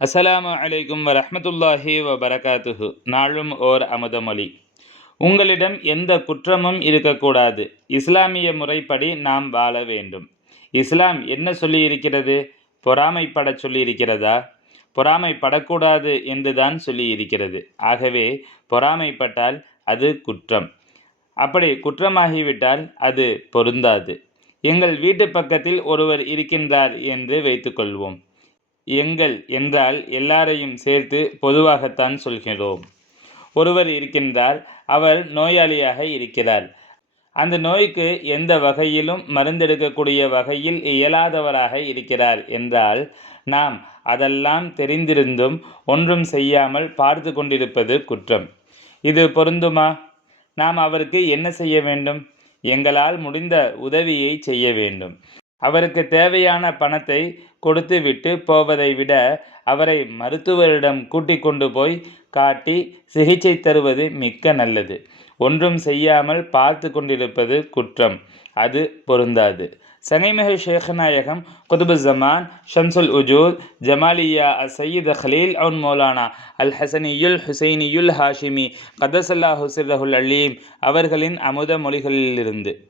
அஸ்ஸலாமு அலைக்கும் வரஹ்மத்துல்லாஹி வபரகாத்துஹு. நாளும் ஓர் அமுதமொழி உங்களிடம் எந்த குற்றமும் இருக்கக்கூடாது. இஸ்லாமிய முறைப்படி நாம் வாழ வேண்டும். இஸ்லாம் என்ன சொல்லியிருக்கிறது? பொறாமைப்பட சொல்லியிருக்கிறதா? பொறாமைப்படக்கூடாது என்றுதான் சொல்லியிருக்கிறது. ஆகவே பொறாமைப்பட்டால் அது குற்றம். அப்படி குற்றமாகிவிட்டால் அது பொருந்தாது. எங்கள் வீட்டு பக்கத்தில் ஒருவர் இருக்கின்றார் என்று வைத்துக்கொள்வோம். எங்கள் என்றால் எல்லாரையும் சேர்த்து பொதுவாகத்தான் சொல்கிறோம். ஒருவர் இருக்கின்றார் அவர் நோயாளியாக இருக்கிறார். அந்த நோய்க்கு எந்த வகையிலும் மருந்தெடுக்கக்கூடிய வகையில் இயலாதவராக இருக்கிறார் என்றால் நாம் அதெல்லாம் தெரிந்திருந்தும் ஒன்றும் செய்யாமல் பார்த்து கொண்டிருப்பது குற்றம். இது பொருந்துமா? நாம் அவருக்கு என்ன செய்ய வேண்டும்? எங்களால் முடிந்த உதவியை செய்ய வேண்டும். அவருக்கு தேவையான பணத்தை கொடுத்துவிட்டு போவதை விட அவரை மருத்துவரிடம் கூட்டிக் கொண்டு போய் காட்டி சிகிச்சை தருவது மிக்க நல்லது. ஒன்றும் செய்யாமல் பார்த்து கொண்டிருப்பது குற்றம். அது பொருந்தாது. சனைமிகு ஷேகநாயகம் குதுபு ஜமான் ஷம்சுல் உஜூத் ஜமாலியா சையீத் ஹலீல் அவுன் மௌலானா அல் ஹசனியுல் ஹுசைனியுல் ஹாஷிமி கதசல்லா ஹுசிரஹுல் அலீம் அவர்களின் அமுத மொழிகளிலிருந்து.